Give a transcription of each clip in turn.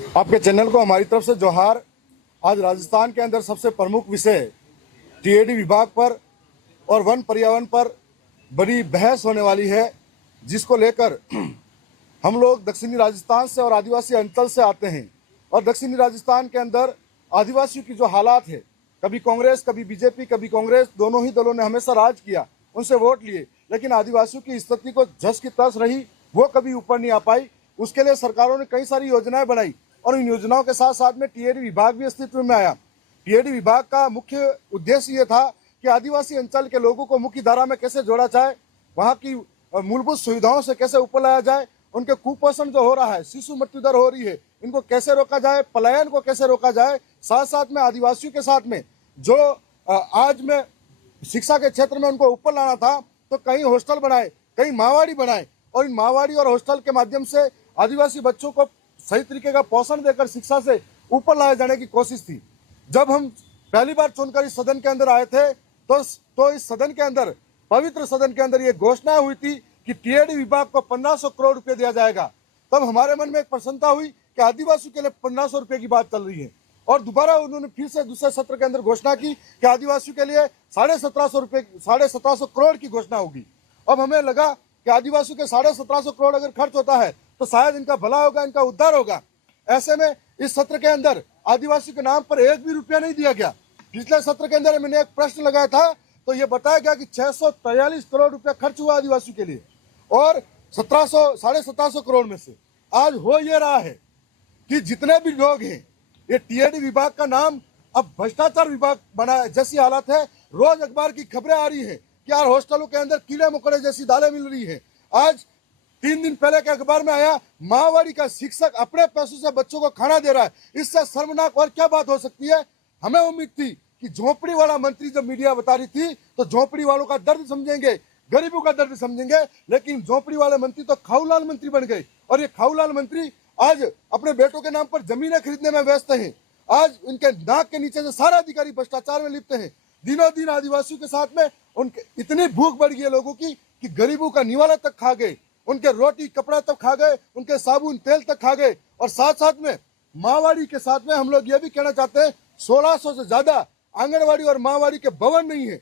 आपके चैनल को हमारी तरफ से जोहार। आज राजस्थान के अंदर सबसे प्रमुख विषय टीएडी विभाग पर और वन पर्यावरण पर बड़ी बहस होने वाली है, जिसको लेकर हम लोग दक्षिणी राजस्थान से और आदिवासी अंचल से आते हैं। और दक्षिणी राजस्थान के अंदर आदिवासियों की जो हालात है, कभी कांग्रेस कभी बीजेपी कभी कांग्रेस, दोनों ही दलों ने हमेशा राज किया, उनसे वोट लिए, लेकिन आदिवासियों की स्थिति को झस की तस रही, वो कभी ऊपर नहीं आ पाई। उसके लिए सरकारों ने कई सारी योजनाएं बनाई और इन योजनाओं के साथ साथ में टीएडी विभाग भी अस्तित्व में आया। टीएडी विभाग का मुख्य उद्देश्य ये था कि आदिवासी अंचल के लोगों को मुख्य धारा में कैसे जोड़ा जाए, वहाँ की मूलभूत सुविधाओं से कैसे ऊपर लाया जाए, उनके कुपोषण जो हो रहा है, शिशु मृत्यु दर हो रही है, इनको कैसे रोका जाए, पलायन को कैसे रोका जाए। साथ साथ में आदिवासियों के साथ में जो आज में शिक्षा के क्षेत्र में उनको ऊपर लाना था, तो कहीं हॉस्टल बनाए, कहीं माहवाड़ी बनाए, और इन माहवाड़ी और हॉस्टल के माध्यम से आदिवासी बच्चों को सही तरीके का पोषण देकर शिक्षा से ऊपर लाए जाने की कोशिश थी। जब हम पहली बार चुनकर इस सदन के अंदर आए थे, तो इस सदन के अंदर, पवित्र सदन के अंदर, ये घोषणा हुई थी कि टीएडी विभाग को 1500 करोड़ रुपए दिया जाएगा। तब हमारे मन में एक प्रसन्नता हुई कि आदिवासियों के लिए 1500 रुपए की बात चल रही है। और दोबारा उन्होंने फिर से दूसरे सत्र के अंदर घोषणा की कि आदिवासियों के लिए 1750 करोड़ की घोषणा होगी। अब हमें लगा कि आदिवासियों के 1750 करोड़ अगर खर्च होता है तो शायद इनका भला होगा, इनका उद्धार होगा। ऐसे में इस सत्र के अंदर आदिवासी के नाम पर एक भी रुपया नहीं दिया गया। पिछले सत्र के अंदर मैंने एक प्रश्न लगाया था, तो ये बताया गया कि 643 करोड़ रुपया खर्च हुआ आदिवासी के लिए, और 1750 करोड़ में से आज हो ये रहा है कि जितने भी लोग हैं, ये टीएडी विभाग का नाम अब भ्रष्टाचार विभाग बना जैसी हालत है। रोज अखबार की खबरें आ रही है कि यार हॉस्टलों के अंदर कीड़े मकोड़े जैसी दालें मिल रही है। आज 3 दिन पहले के अखबार में आया, माहवाड़ी का शिक्षक अपने पैसों से बच्चों को खाना दे रहा है। इससे शर्मनाक और क्या बात हो सकती है। हमें उम्मीद थी कि झोपड़ी वाला मंत्री जब मीडिया बता रही थी तो झोपड़ी वालों का दर्द समझेंगे, गरीबों का दर्द समझेंगे, लेकिन झोपड़ी वाले मंत्री तो खाऊलाल मंत्री बन गए। और ये खाऊलाल मंत्री आज अपने बेटों के नाम पर जमीनें खरीदने में व्यस्त हैं। आज उनके नाक के नीचे से सारे अधिकारी भ्रष्टाचार में लिप्त हैं। दिनों दिन आदिवासियों के साथ में उनके इतनी भूख बढ़ गई है लोगों की कि गरीबों का निवाला तक खा गए, उनके रोटी कपड़ा तक खा गए, उनके साबुन तेल तक खा गए। और साथ साथ में माहवाड़ी के साथ में हम लोग ये भी कहना चाहते हैं, 1600 से ज्यादा आंगनवाड़ी और माहवाड़ी के भवन नहीं है,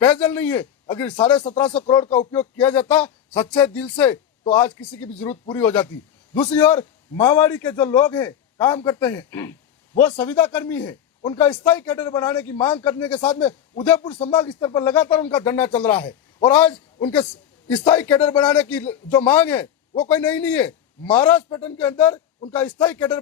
पेयजल नहीं है। अगर 1750 करोड़ का उपयोग किया जाता सच्चे दिल से, तो आज किसी की भी जरूरत पूरी हो जाती। दूसरी ओर माहवाड़ी के जो लोग हैं, काम करते हैं, वो संविदा कर्मी है, उनका स्थायी कैडर बनाने की मांग करने के साथ में उदयपुर संभाग स्तर पर लगातार उनका धरना चल रहा है। और आज उनके स्थायी कैडर बनाने की जो मांग है वो कोई नई नहीं है। महाराष्ट्र पैटर्न के अंदर उनका स्थायी कैडर